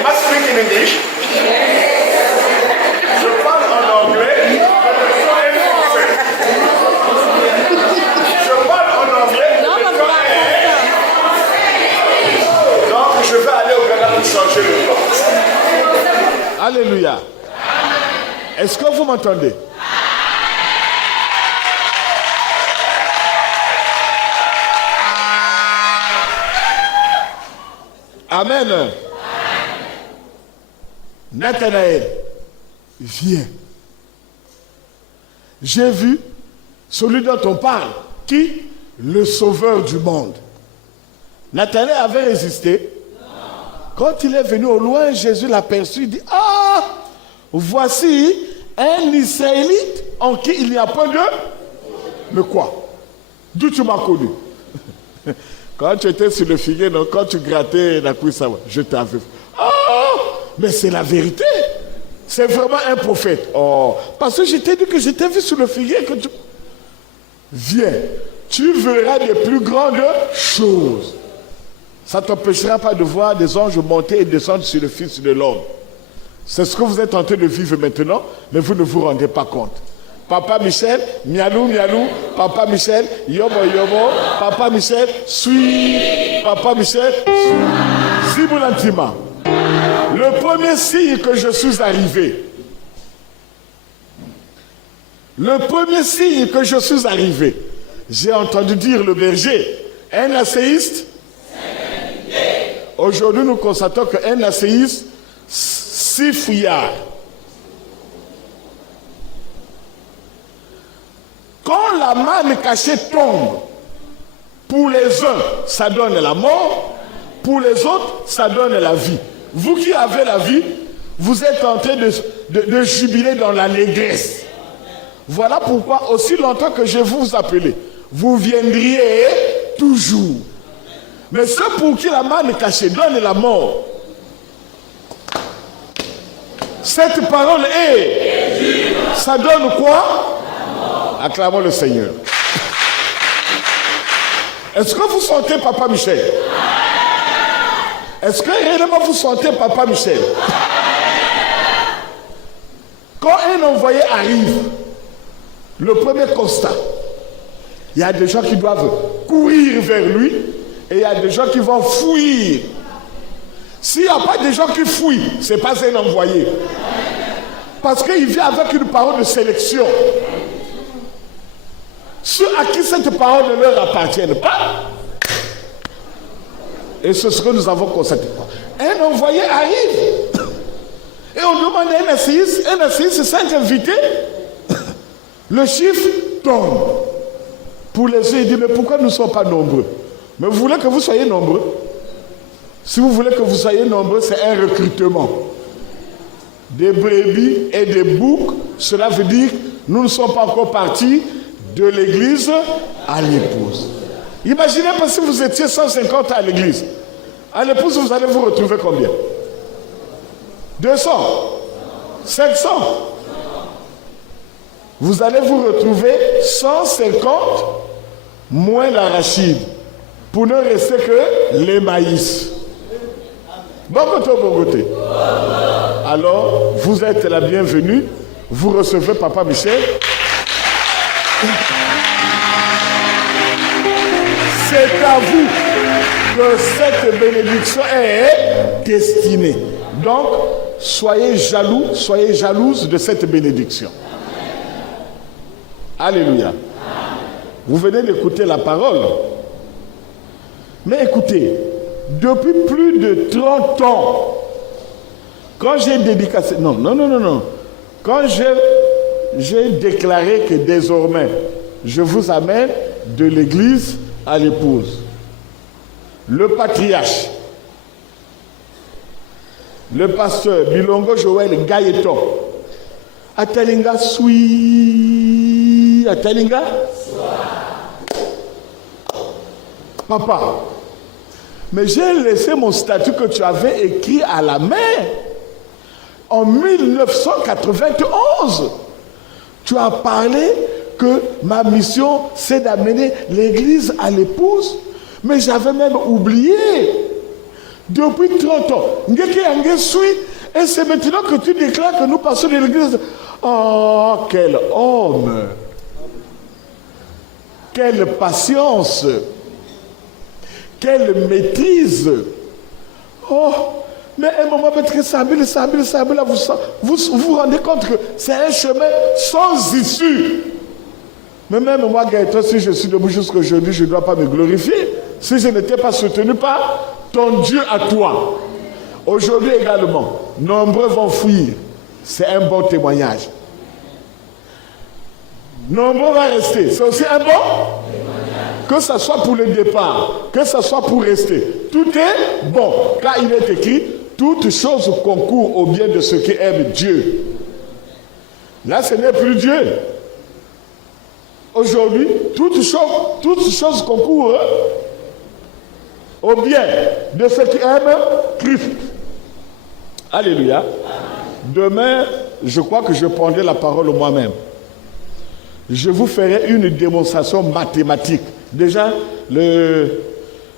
I must speak in English. Je parle en anglais. Je parle en anglais. Donc je vais aller au Ghana pour changer le plan. Alléluia. Est-ce que vous m'entendez? Amen. Nathanaël, viens. J'ai vu celui dont on parle. Qui? Le sauveur du monde. Nathanaël avait résisté. Quand il est venu au loin, Jésus l'a aperçu. Il dit, ah, voici un Israélite en qui il n'y a pas de... Mais quoi? D'où tu m'as connu? Quand tu étais sur le figuier, donc quand tu grattais la couille, je t'avais. Oh, mais c'est la vérité. C'est vraiment un prophète. Oh, parce que je t'ai dit que je t'ai vu sur le figuier. Que tu... Viens, tu verras des plus grandes choses. Ça ne t'empêchera pas de voir des anges monter et descendre sur le Fils de l'homme. C'est ce que vous êtes en train de vivre maintenant, mais vous ne vous rendez pas compte. Papa Michel, mialou, mialou, Papa Michel, yobo, yobo, Papa Michel, suis, Papa Michel, Ziboulantima. Le premier signe que je suis arrivé, j'ai entendu dire le berger, un asséiste. Aujourd'hui, nous constatons qu'un asséiste, 6 fouillards. Quand la manne cachée tombe, pour les uns, ça donne la mort, pour les autres, ça donne la vie. Vous qui avez la vie, vous êtes en train de jubiler dans l'allégresse. Voilà pourquoi, aussi longtemps que je vous appelais, vous viendriez toujours. Mais ceux pour qui la manne cachée donne la mort, cette parole est, ça donne quoi? Acclamons le Seigneur. Est-ce que vous sentez Papa Michel? Est-ce que réellement vous sentez Papa Michel? Quand un envoyé arrive, le premier constat, il y a des gens qui doivent courir vers lui et il y a des gens qui vont fuir. S'il n'y a pas de gens qui fuient, ce n'est pas un envoyé. Parce qu'il vient avec une parole de sélection. Ceux à qui cette parole ne leur appartient pas. Et c'est ce que nous avons constaté. Un envoyé arrive. Et on demande à un asséiste se sent invité. Le chiffre tombe. Pour les yeux, il dit, mais pourquoi nous ne sommes pas nombreux? Mais vous voulez que vous soyez nombreux? Si vous voulez que vous soyez nombreux, c'est un recrutement. Des brebis et des boucs, cela veut dire que nous ne sommes pas encore partis de l'église à l'épouse. Imaginez pas si vous étiez 150 à l'église. À l'épouse, vous allez vous retrouver combien? 200? 500? Vous allez vous retrouver 150 moins l'arachide pour ne rester que les maïs. Bon côté, bon côté. Alors, vous êtes la bienvenue. Vous recevez Papa Michel. C'est à vous que cette bénédiction est destinée. Donc, soyez jaloux, soyez jalouses de cette bénédiction. Alléluia. Vous venez d'écouter la parole. Mais écoutez, depuis plus de 30 ans, quand j'ai dédicacé... Non. Quand j'ai déclaré que désormais, je vous amène de l'église à l'épouse. Le patriarche, le pasteur Bilongo Joël Gaëton, Atalinga Soui, Atalinga Papa, mais j'ai laissé mon statut que tu avais écrit à la main en 1991. Tu as parlé que ma mission, c'est d'amener l'église à l'épouse. Mais j'avais même oublié Depuis 30 ans. Et c'est maintenant que tu déclares que nous passons de l'église. Oh, quel homme! Quelle patience! Quelle maîtrise! Oh! Mais à un moment, peut-être là, vous vous rendez compte que c'est un chemin sans issue. Mais même moi, Gaëtan, si je suis debout jusqu'aujourd'hui, je ne dois pas me glorifier. Si je n'étais pas soutenu par ton Dieu à toi. Aujourd'hui également, nombreux vont fuir. C'est un bon témoignage. Nombreux vont rester. C'est aussi un bon témoignage. Que ce soit pour le départ, que ce soit pour rester. Tout est bon. Car il est écrit, toutes choses concourent au bien de ceux qui aiment Dieu. Là, ce n'est plus Dieu. Aujourd'hui, toutes choses concourent au bien de ceux qui aiment Christ. Alléluia. Demain, je crois que je prendrai la parole moi-même. Je vous ferai une démonstration mathématique. Déjà, le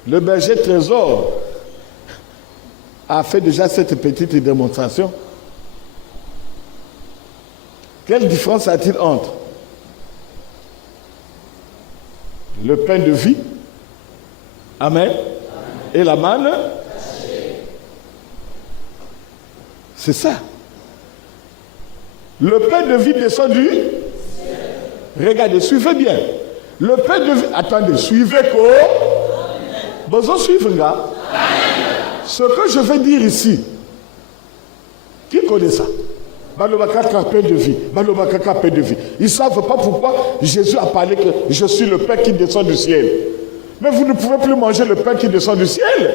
berger Trésor a fait déjà cette petite démonstration. Quelle différence a-t-il entre le pain de vie, amen, et la manne? C'est ça. Le pain de vie descend du ciel. Regardez, suivez bien. Le pain de vie, attendez, suivez quoi? Besoin suivre, gars. Ce que je vais dire ici, qui connaît ça? Pain de vie. Pain de vie. Ils ne savent pas pourquoi Jésus a parlé que je suis le pain qui descend du ciel. Mais vous ne pouvez plus manger le pain qui descend du ciel.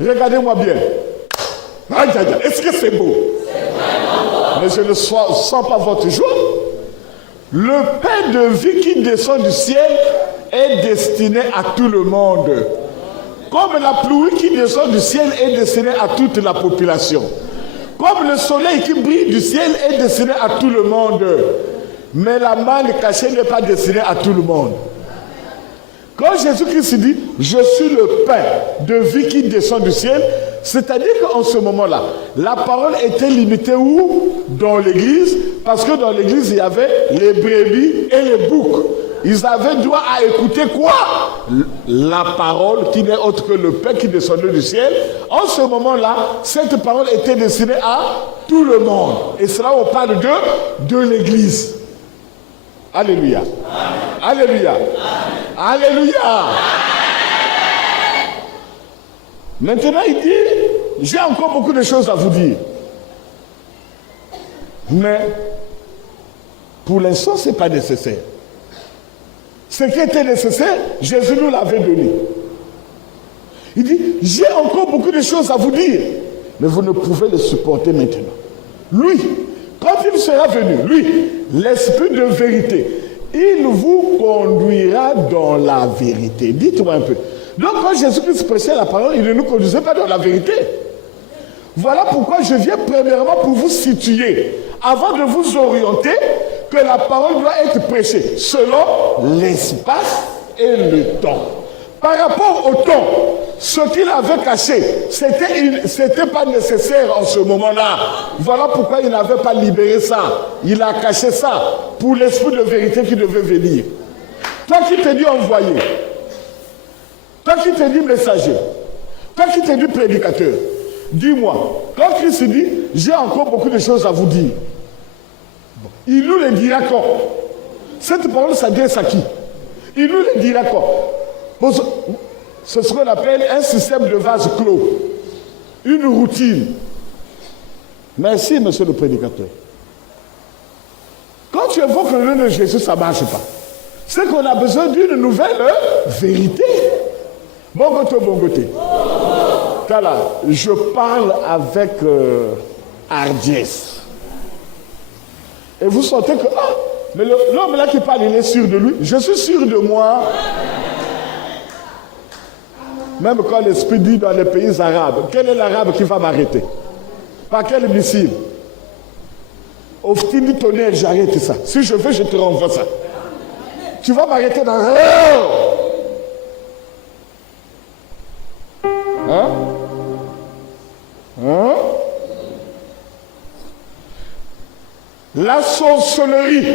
Regardez-moi bien. Est-ce que c'est beau? Mais je ne sens pas votre joie. Le pain de vie qui descend du ciel est destiné à tout le monde. Comme la pluie qui descend du ciel est destinée à toute la population. Comme le soleil qui brille du ciel est destiné à tout le monde. Mais la manne cachée n'est pas destinée à tout le monde. Quand Jésus-Christ dit « Je suis le pain de vie qui descend du ciel », c'est-à-dire qu'en ce moment-là, la parole était limitée où? Dans l'église, parce que dans l'église, il y avait les brebis et les boucs. Ils avaient droit à écouter quoi? La parole qui n'est autre que le pain qui descendait du ciel. En ce moment-là, cette parole était destinée à tout le monde. Et cela, on parle de l'église. Alléluia. Amen. Alléluia. Amen. Alléluia. Amen. Maintenant, il dit, j'ai encore beaucoup de choses à vous dire. Mais, pour l'instant, ce n'est pas nécessaire. Ce qui était nécessaire, Jésus nous l'avait donné. Il dit, j'ai encore beaucoup de choses à vous dire, mais vous ne pouvez le supporter maintenant. Lui, quand il sera venu, lui, l'esprit de vérité, il vous conduira dans la vérité. Dites-moi un peu. Donc quand Jésus-Christ prêchait la parole, il ne nous conduisait pas dans la vérité. Voilà pourquoi je viens premièrement pour vous situer, avant de vous orienter, que la parole doit être prêchée selon l'espace et le temps. Par rapport au temps, ce qu'il avait caché, c'était pas nécessaire en ce moment-là. Voilà pourquoi il n'avait pas libéré ça. Il a caché ça pour l'esprit de vérité qui devait venir. Toi qui t'es dit envoyé, toi qui t'es dit messager, toi qui t'es dit prédicateur, dis-moi, quand Christ dit, j'ai encore beaucoup de choses à vous dire, il nous le dira quand? Cette parole s'adresse à qui? Il nous le dira quand? C'est ce qu'on appelle un système de vase clos. Une routine. Merci, monsieur le prédicateur. Quand tu évoques le nom de Jésus, ça ne marche pas. C'est qu'on a besoin d'une nouvelle vérité. Bon côté. Voilà, je parle avec hardiesse. Et vous sentez que, mais l'homme là qui parle, il est sûr de lui. Je suis sûr de moi. Même quand l'Esprit dit dans les pays arabes, quel est l'arabe qui va m'arrêter? Par quel missile? Au petit tonnerre, j'arrête ça. Si je veux, je te renvoie ça. Tu vas m'arrêter dans... Hein? Hein? La sorcellerie,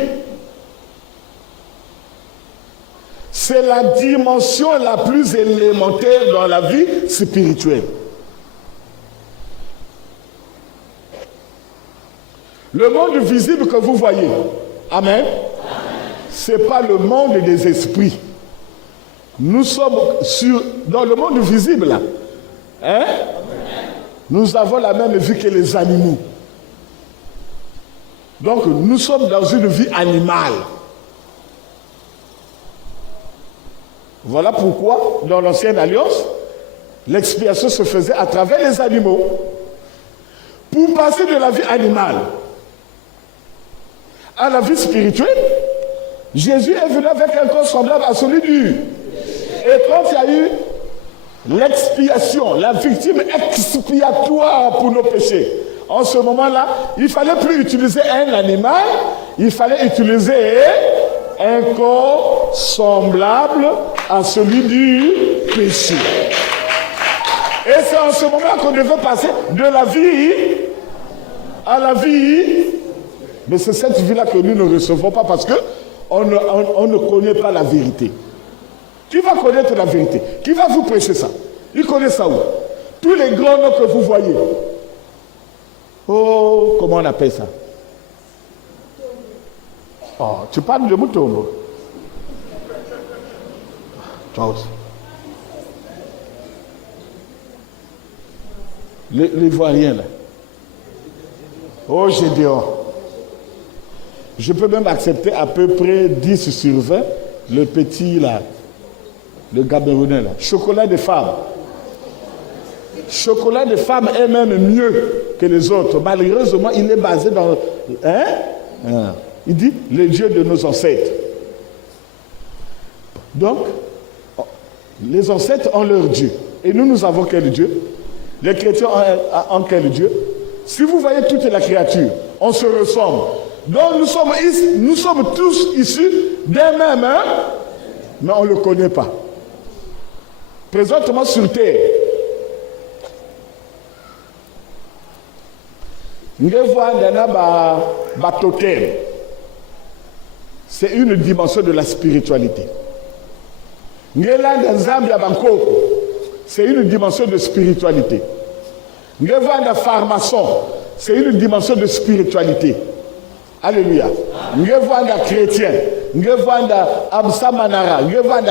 c'est la dimension la plus élémentaire dans la vie spirituelle. Le monde visible que vous voyez, amen, ce n'est pas le monde des esprits. Nous sommes dans le monde visible, là. Hein? Nous avons la même vie que les animaux. Donc, nous sommes dans une vie animale. Voilà pourquoi, dans l'Ancienne Alliance, l'expiation se faisait à travers les animaux. Pour passer de la vie animale à la vie spirituelle, Jésus est venu avec un corps semblable à celui du. Et quand il y a eu l'expiation, la victime expiatoire pour nos péchés, en ce moment-là, il ne fallait plus utiliser un animal, il fallait utiliser un corps semblable à celui du péché. Et c'est en ce moment qu'on devait passer de la vie à la vie. Mais c'est cette vie-là que nous ne recevons pas parce qu'on ne connaît pas la vérité. Qui va connaître la vérité? Qui va vous prêcher ça? Il connaît ça où? Tous les grands noms que vous voyez. Oh, comment on appelle ça? Oh, tu parles de Mutombo. Toi aussi. Les Ivoiriens là. Oh, Gédéon. Je peux même accepter à peu près 10 sur 20 le petit là, le Camerounais là. Chocolat de femme. Chocolat de femme est même mieux que les autres. Malheureusement, il est basé dans... Hein? Il dit le Dieu de nos ancêtres. Donc, les ancêtres ont leur Dieu. Et nous avons quel Dieu? Les chrétiens ont quel Dieu? Si vous voyez toute la créature, on se ressemble. Donc nous sommes tous issus d'un même, hein? Mais on ne le connaît pas. Présentement sur terre, c'est une dimension de la spiritualité. C'est une dimension de spiritualité. C'est une dimension de spiritualité. Alléluia. Chrétien,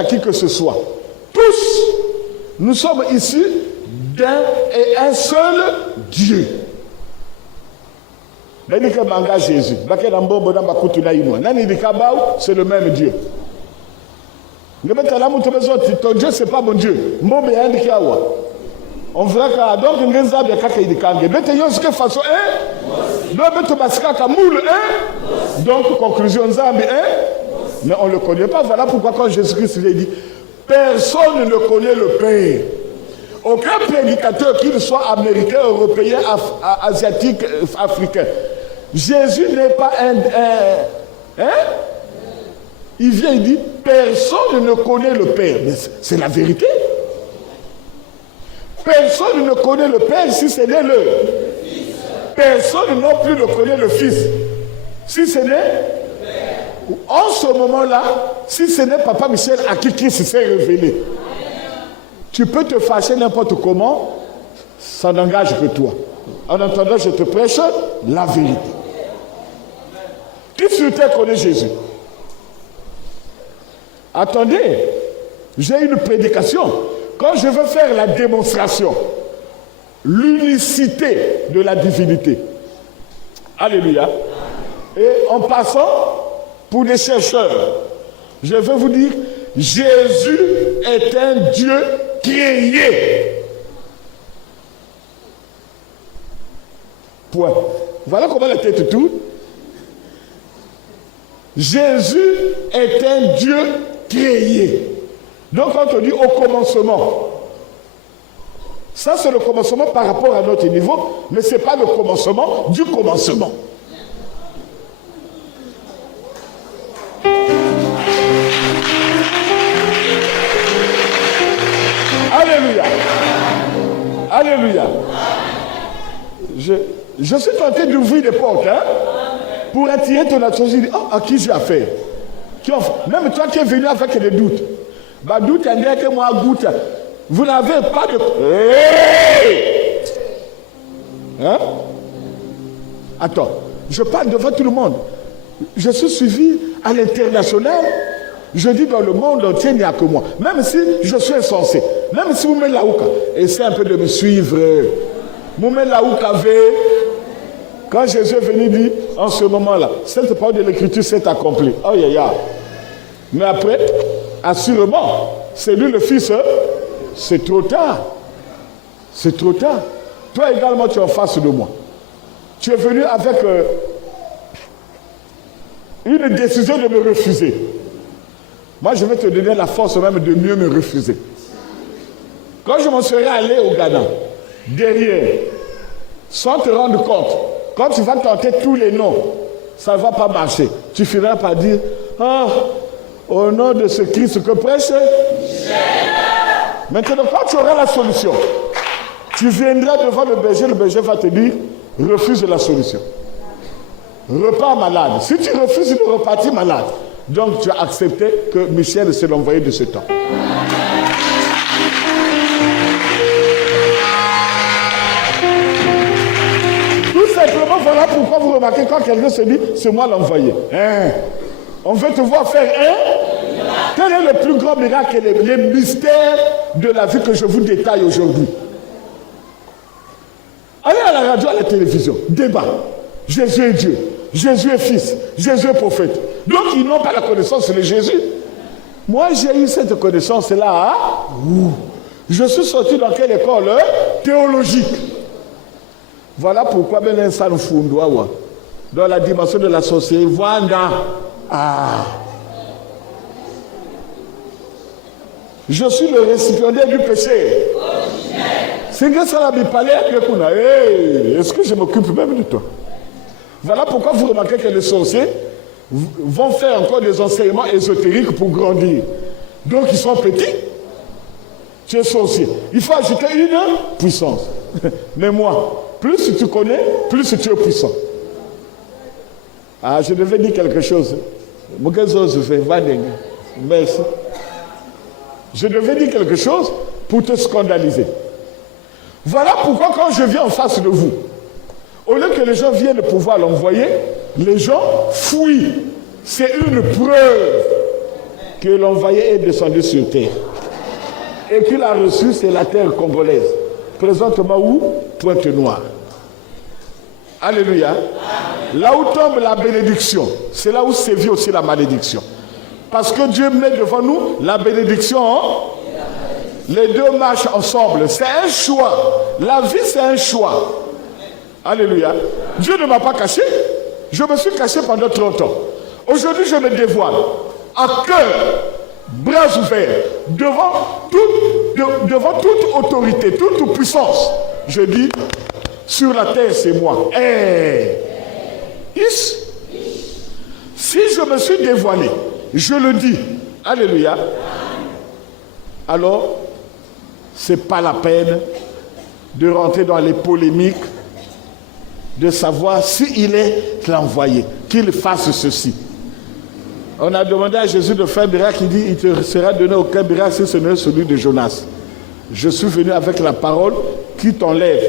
qui que ce soit. Tous, nous sommes issus d'un et un seul Dieu. Jésus. C'est le même Dieu. Ton Dieu, ce n'est pas mon Dieu. On verra que donc façon donc conclusion mais on ne le connaît pas. Voilà pourquoi quand Jésus-Christ lui dit personne ne connaît le Père. Aucun prédicateur, qu'il soit américain, européen, asiatique, africain. Jésus n'est pas hein? Il vient, il dit personne ne connaît le Père. Mais c'est la vérité. Personne ne connaît le Père si ce n'est le Fils. Personne non plus ne connaît le Fils si ce n'est en ce moment-là, si ce n'est Papa Michel à qui Christ s'est révélé. Tu peux te fâcher n'importe comment, ça n'engage que toi. En attendant, je te prêche la vérité. Qui sur terre connaît Jésus? Attendez, j'ai une prédication. Quand je veux faire la démonstration, l'unicité de la divinité. Alléluia. Et en passant, pour les chercheurs, je veux vous dire, Jésus est un Dieu créé. Point. Voilà comment la tête tourne. Jésus est un Dieu créé. Donc quand on dit au commencement, ça c'est le commencement par rapport à notre niveau, mais ce n'est pas le commencement du commencement. Alléluia. Alléluia. Je suis tenté d'ouvrir des portes pour attirer ton attention. Oh, à qui j'ai affaire? Même toi qui es venu avec des doutes. Bah, doute, que moi, goûte. Vous n'avez pas de... Hey! Hein? Attends, je parle devant tout le monde. Je suis suivi à l'international. Je dis dans le monde entier, il n'y a que moi. Même si je suis insensé. Même si vous mettez la ouka. Essayez un peu de me suivre. Vous mettez la ouka. Quand Jésus est venu dire, en ce moment-là, cette parole de l'écriture s'est accomplie. Oh, mais après, assurément, c'est lui le Fils. C'est trop tard. C'est trop tard. Toi également, tu es en face de moi. Tu es venu avec une décision de me refuser. Moi, je vais te donner la force même de mieux me refuser. Quand je m'en serai allé au Ghana, derrière, sans te rendre compte, quand tu vas tenter tous les noms, ça ne va pas marcher. Tu finiras par dire, ah, au nom de ce Christ que prêche, maintenant, quand tu auras la solution, tu viendras devant le berger va te dire, refuse la solution. Repars malade. Si tu refuses de repartir malade, donc tu as accepté que Michel c'est l'envoyé de ce temps. Tout simplement, voilà pourquoi vous remarquez quand quelqu'un se dit, c'est moi l'envoyé. On veut te voir faire Quel est le plus grand miracle et les mystères de la vie que je vous détaille aujourd'hui? Allez à la radio, à la télévision, débat. Jésus est Dieu, Jésus est Fils, Jésus est prophète. Donc ils n'ont pas la connaissance de Jésus. Moi j'ai eu cette connaissance-là. Je suis sorti dans quelle école théologique. Voilà pourquoi ben ça nous fout dans la dimension de la société. Voilà. Je suis le récipiendaire du péché. C'est que ça m'a parlé à quelqu'un. Est-ce que je m'occupe même de toi? Voilà pourquoi vous remarquez que les sorciers vont faire encore des enseignements ésotériques pour grandir. Donc ils sont petits. Tu es sorcier. Il faut ajouter une puissance. Mais moi, plus tu connais, plus tu es puissant. Je devais dire quelque chose. Merci. Je devais dire quelque chose pour te scandaliser. Voilà pourquoi quand je viens en face de vous, au lieu que les gens viennent pouvoir l'envoyer, les gens fuient. C'est une preuve que l'envoyé est descendu sur terre. Et qu'il a reçu, c'est la terre congolaise. Présentement où? Pointe-Noire. Alléluia. Là où tombe la bénédiction, c'est là où sévit aussi la malédiction. Parce que Dieu met devant nous la bénédiction. Les deux marchent ensemble. C'est un choix. La vie, c'est un choix. Alléluia. Dieu ne m'a pas caché. Je me suis caché pendant 30 ans. Aujourd'hui, je me dévoile. À cœur, bras ouverts, devant toute autorité, toute puissance. Je dis, sur la terre, c'est moi. Si je me suis dévoilé, je le dis. Alléluia. Alors, ce n'est pas la peine de rentrer dans les polémiques, de savoir s'il est l'envoyé, qu'il fasse ceci. On a demandé à Jésus de faire un miracle, il dit, il ne te sera donné aucun miracle si ce n'est celui de Jonas. Je suis venu avec la parole qui t'enlève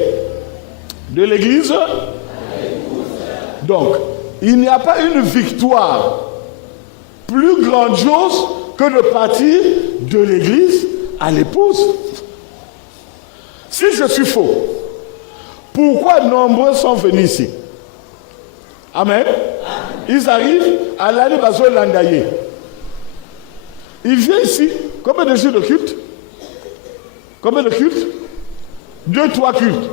de l'église. Donc, il n'y a pas une victoire plus grandiose que de partir de l'église à l'épouse. Si je suis faux, pourquoi nombreux sont venus ici? Amen. Ils arrivent à l'année Bazo Landaye. Ils viennent ici. Combien de jours de culte? Combien de cultes? 2-3 cultes.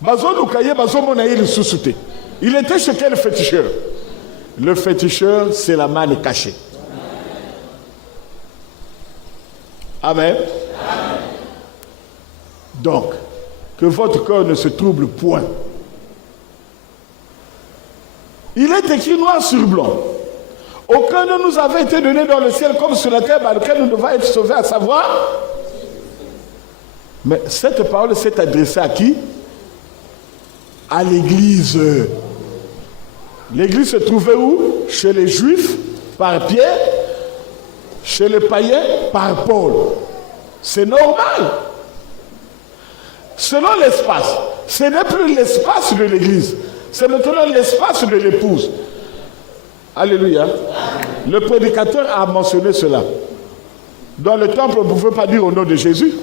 Bazo Lukaye, Bazo Monaye, le sous-souté. Il était chez quel féticheur? Le féticheur, c'est la manne cachée. Amen. Donc, que votre cœur ne se trouble point. Il est écrit noir sur blanc. Aucun de nous avait été donné dans le ciel comme sur la terre par lequel nous devons être sauvés, à savoir Mais cette parole s'est adressée à qui? À l'église. L'église se trouvait où? Chez les Juifs, par Pierre. Chez les païens, par Paul. C'est normal. Selon l'espace. Ce n'est plus l'espace de l'église. C'est maintenant l'espace de l'épouse. Alléluia. Le prédicateur a mentionné cela. Dans le temple, on ne pouvait pas dire au nom de Jésus.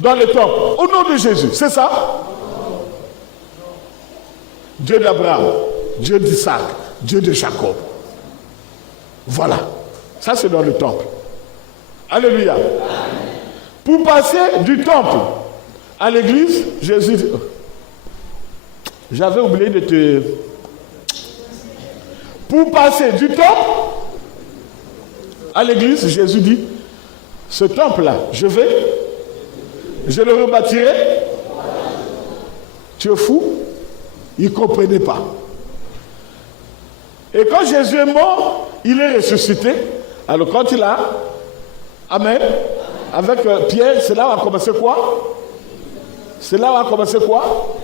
Dans le temple, au nom de Jésus. C'est ça? Dieu d'Abraham, Dieu d'Isaac, Dieu de Jacob. Voilà. Ça, c'est dans le temple. Alléluia. Pour passer du temple à l'église, Jésus dit... J'avais oublié de te... Pour passer du temple à l'église, Jésus dit, ce temple-là, je le rebâtirai. Tu es fou? Il ne comprenait pas. Et quand Jésus est mort, il est ressuscité. Alors quand il a... Amen. Avec Pierre, c'est là où a commencé quoi? C'est là où a commencé quoi?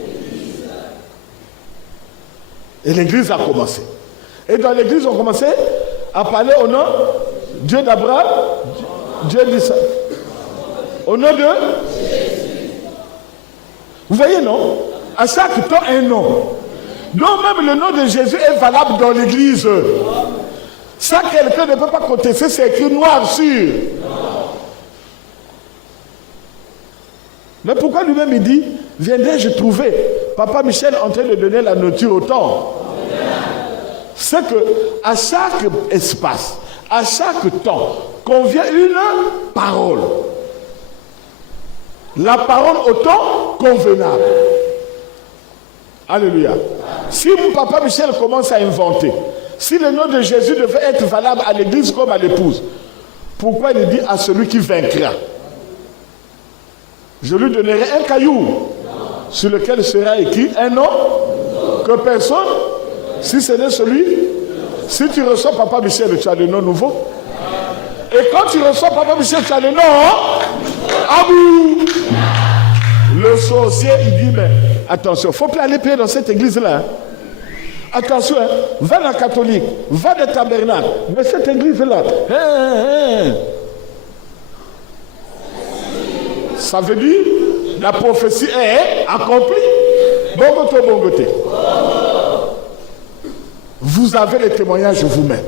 Et l'église a commencé. Et dans l'église, on commençait à parler au nom Dieu d'Abraham, Dieu d'Isaac. Au nom de Jésus. Vous voyez, non? À chaque temps, un nom. Donc même le nom de Jésus est valable dans l'église. Ça, quelqu'un ne peut pas contester, c'est écrit noir sur. Mais pourquoi lui-même il dit, viendrai-je trouver Papa Michel en train de donner la nourriture au temps? C'est que à chaque espace, à chaque temps, convient une parole. La parole au temps convenable. Alléluia. Si mon Papa Michel commence à inventer, si le nom de Jésus devait être valable à l'église comme à l'épouse, pourquoi il dit à celui qui vaincra? Je lui donnerai un caillou sur lequel sera écrit un nom que personne, si ce n'est celui, si tu reçois Papa Michel, tu as le nom nouveau. Et quand tu reçois Papa Michel, tu as le nom Abou. Le sorcier, il dit, mais attention, il ne faut plus aller payer dans cette église-là. Hein. Attention, hein, va dans la catholique, va dans le tabernacle, mais cette église-là, ça veut dire, la prophétie est accomplie. Bongoté, bongoté. Vous avez les témoignages vous-même.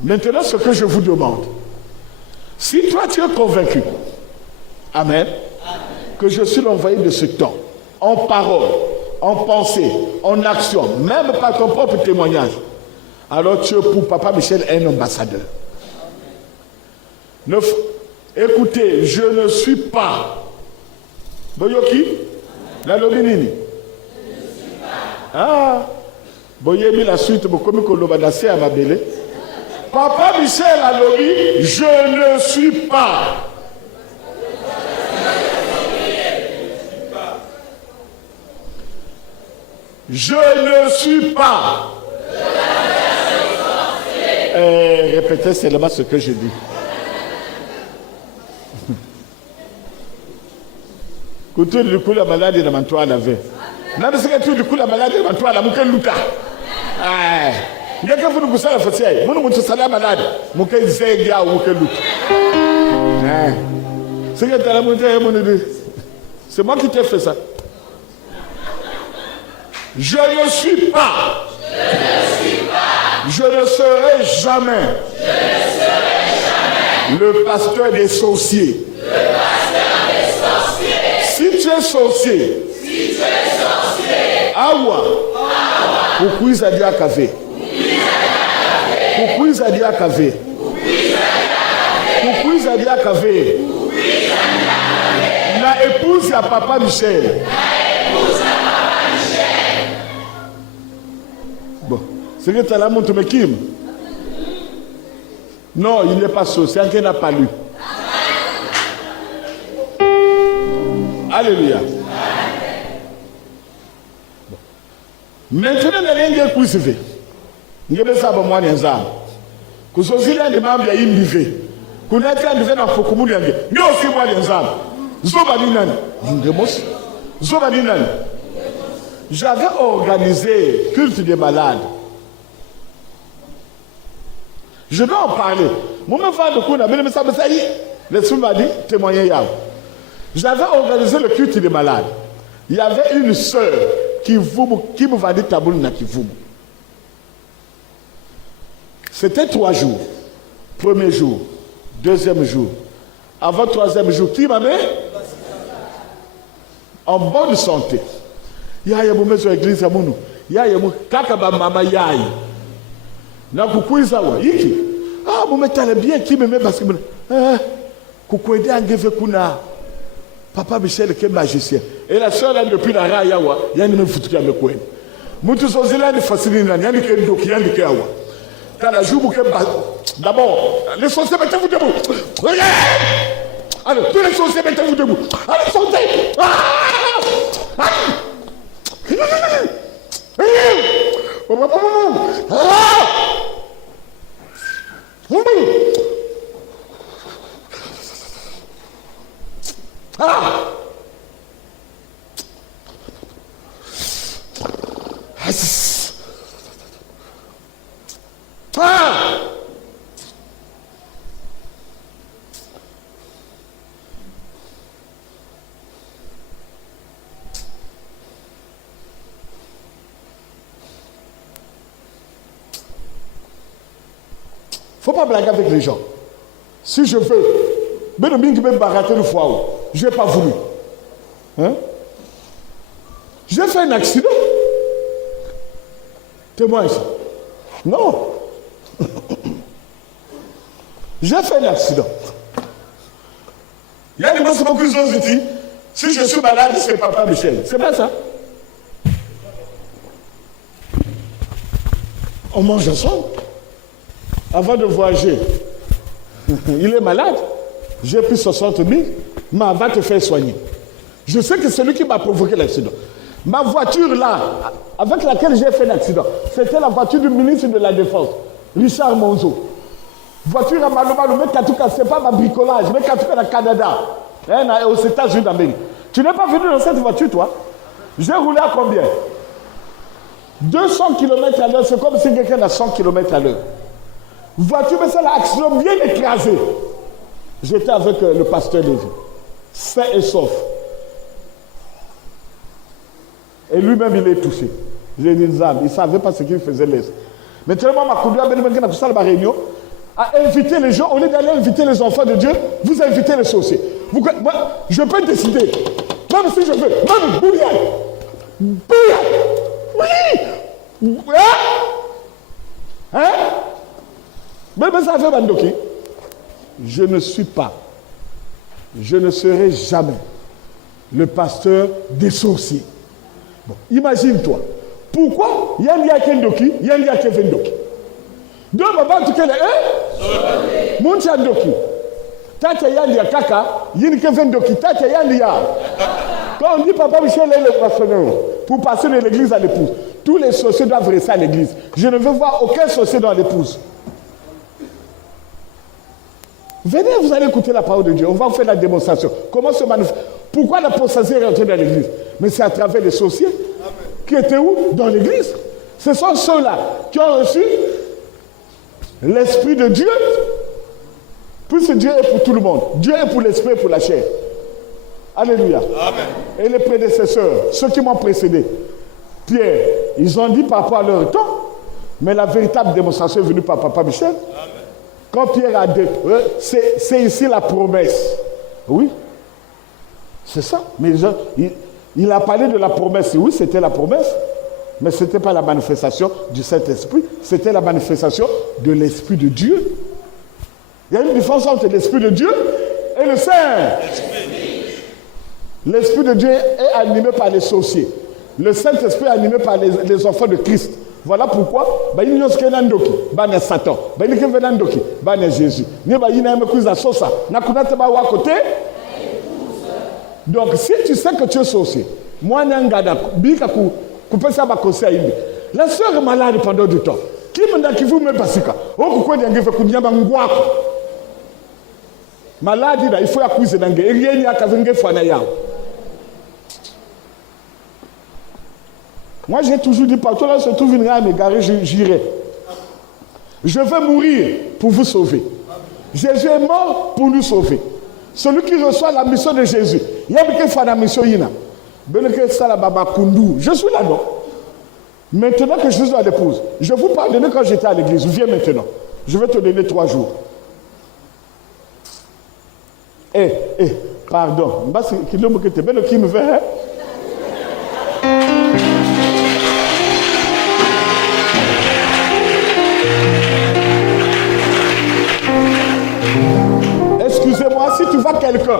Maintenant, ce que je vous demande, si toi tu es convaincu, amen, que je suis l'envoyé de ce temps, en parole, en pensée, en action, même par ton propre témoignage, alors tu es pour Papa Michel un ambassadeur. Écoutez, je ne suis pas. Boyoki, la Lobinini. Ah, Boyemi la suite, Bokomi Kolobadase à ma belle. Papa Michel a lobby, je ne suis pas. Je ne suis pas. Répétez seulement ce que je dis. Couture du coup la maladie de Mantoua l'avait. N'a pas que tu du coup la maladie de Mantoua la mouka luka. Il y a quelqu'un qui vous a fait ça. Mon nom c'est la malade. Mouka zéga ou mouka luka. C'est que tu as la montée mon idée. C'est moi qui t'ai fait ça. Je ne suis pas. Je ne serai jamais. Le pasteur des sorciers. Si tu es sorcier, Awa, pourquoi il a dit à café? Pourquoi il a dit à café? Pourquoi il a dit à café? La épouse à Papa Michel. Bon, c'est que tu as la montre, mais Kim? Non, il n'est pas sorcier, il n'a pas lu. Alléluia. Maintenant, il y a un qui est il y a des gens qui sont que ceux-ci, les membres, ils vivent. Kuna tia ndive na fokumuli yange. Nyo si mwali nzambe. Zoba ni nani? Ndemos. Zoba ni nani? J'avais organisé culte des malades. Je dois en parler. Moi, je vais ça y est. L'esprit m'a dit, témoigner Yahweh. J'avais organisé le culte des malades. Il y avait une sœur qui me va dire taboul na kivumu. C'était 3 jours. Premier jour, deuxième jour. Avant troisième jour, qui m'a mis en bonne santé. Yaya mu mezo église amunu. Yaya mu kaka ba mama yai. Na kukuiza wa iki. Ah mu metale bien qui me met parce que kukwede angeve kuna papa Michel qui est magicien. Et la sœur là depuis la raya wa yani me futuki amekweni. Mutu sozila ni fasili nani yani ke ndoki yani ke awa. Tala jubu ke d'abord les sorciers mettez-vous debout. Allez, tous les sorciers mettez-vous debout. Allez, sautez. Faut pas blaguer avec les gens. Si je veux, même qui me barater le foie, je n'ai pas voulu. Hein? J'ai fait un accident. Témoin ça. Non. J'ai fait un accident. Il y a des gens qui ont dit, si je suis malade, c'est papa Michel. C'est pas ça. On mange ensemble. Avant de voyager, il est malade. J'ai pris 60 000, mais va te faire soigner. Je sais que c'est lui qui m'a provoqué l'accident. Ma voiture là, avec laquelle j'ai fait l'accident, c'était la voiture du ministre de la Défense, Richard Monzo. Voiture à Malou, mais Katouka, c'est pas ma bricolage, mais Katouka au Canada, aux États-Unis d'Amérique. Tu n'es pas venu dans cette voiture, toi? J'ai roulé à combien? 200 km à l'heure, c'est comme si quelqu'un a 100 km à l'heure. Voiture, mais c'est l'accident bien écrasé. J'étais avec le pasteur Lévi, sain et sauf. Et lui-même, il est touché. J'ai dit, il ne savait pas ce qu'il faisait l'est. Mais tellement ma conduite à la réunion, à inviter les gens, au lieu d'aller inviter les enfants de Dieu, vous invitez les sorciers. Moi, je peux décider, même si je veux, même Bouya. Oui. Hein? Même ça fait Bandoki. Je ne suis pas, je ne serai jamais le pasteur des sorciers. Bon, imagine-toi. Pourquoi il y a un Kendoki, il y a un Kevendoki. Deux mamans, tu connais, hein? Monchandoki. Tata Yandia Kaka, Yin Kevendoki, Tata Yandia. Quand on dit Papa Michel est le pasteur, pour passer de l'église à l'épouse, tous les sorciers doivent rester à l'église. Je ne veux voir aucun sorcier dans l'épouse. Venez, vous allez écouter la parole de Dieu. On va vous faire la démonstration. Comment se manifeste? Pourquoi la sorcière est rentrée dans l'église? Mais c'est à travers les sorciers. Amen. Qui étaient où? Dans l'église. Ce sont ceux-là qui ont reçu l'Esprit de Dieu. Puisque Dieu est pour tout le monde. Dieu est pour l'esprit et pour la chair. Alléluia. Amen. Et les prédécesseurs, ceux qui m'ont précédé, Pierre, ils ont dit par rapport à leur temps, mais la véritable démonstration est venue par Papa Michel. Amen. Quand Pierre a dit, c'est ici la promesse. Oui, c'est ça. Mais il a parlé de la promesse. Oui, c'était la promesse. Mais ce n'était pas la manifestation du Saint-Esprit. C'était la manifestation de l'Esprit de Dieu. Il y a une différence entre l'Esprit de Dieu et le Saint-Esprit. L'Esprit de Dieu est animé par les sorciers. Le Saint-Esprit est animé par les enfants de Christ. Voilà pourquoi il y a Satan, il y a Jésus. Donc si tu sais que tu es sorcier, moi la soeur est malade pendant du temps. Qui me dit qu'il vous met pas ça? Maladie, il faut accuser d'angue. Et rien n'y a qu'à venir faire. Moi, j'ai toujours dit, partout là, se trouve une rame égarée, j'irai. Je vais mourir pour vous sauver. Jésus est mort pour nous sauver. Celui qui reçoit la mission de Jésus, il y a quelqu'un qui fait la mission. Je suis là, non? Maintenant que je suis à l'épouse, je vous pardonne quand j'étais à l'église. Viens maintenant. Je vais te donner 3 jours. Pardon. Qui me fait, hein? Excusez-moi, si tu vois quelqu'un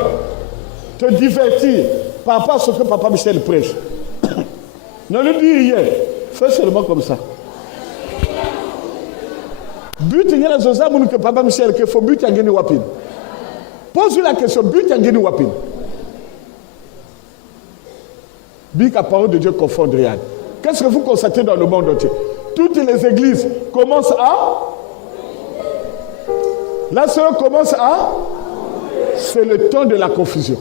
te divertir par rapport à ce que Papa Michel prêche, ne lui dis rien. Fais seulement comme ça. But il y a des hommes que Papa Michel qu'il faut but à gagner wapin. Pose-lui la question, but à gagner wapin. But la parole de Dieu confond rien. Qu'est-ce que vous constatez dans le monde entier? Toutes les églises commencent à... La seule commence à... C'est le temps de la confusion.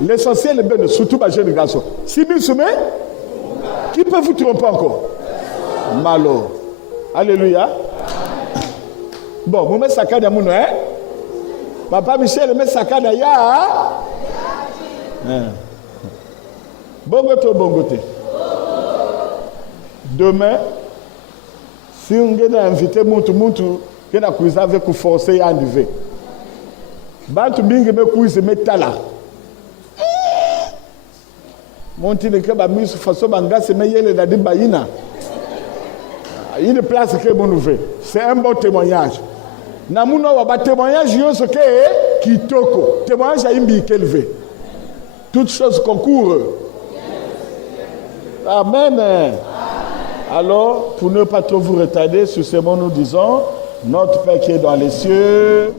L'essentiel est bien, surtout ma jeune garçon. 6 000 sommets, qui peut vous tromper encore? Malo. Alléluia. Bon, vous mettez ça à mon, hein? Papa Michel met ça à ya. Bon côté. Demain, si on a invité Moutou, qui a accusé avec forcer à enlever. Bantu bingi me kuize metala. Monti ne keba misu faso bangase me yele na di bayina. Une place que mon ouvert. C'est un bon témoignage. Namuno wa ba témoignage yo ce que kitoko. Témoignage a imbi kelvé. Toutes choses concourent. Amen. Alors, pour ne pas trop vous retarder, sur ce mot nous disons, notre Père qui est dans les cieux.